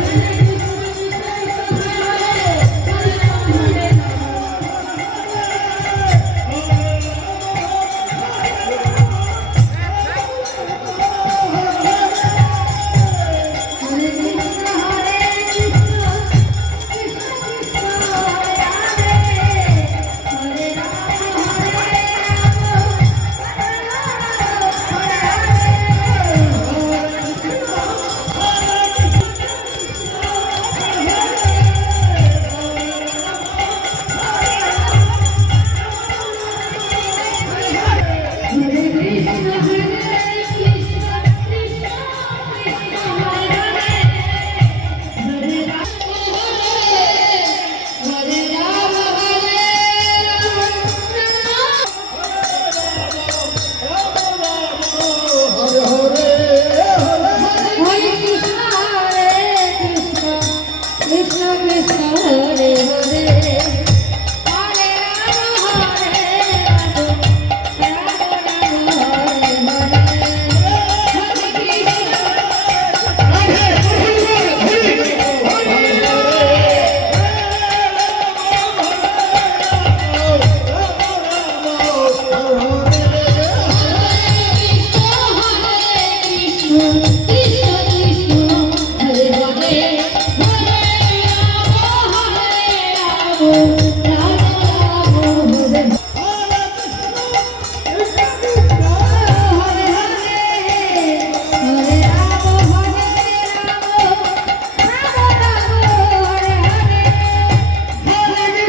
Thank you.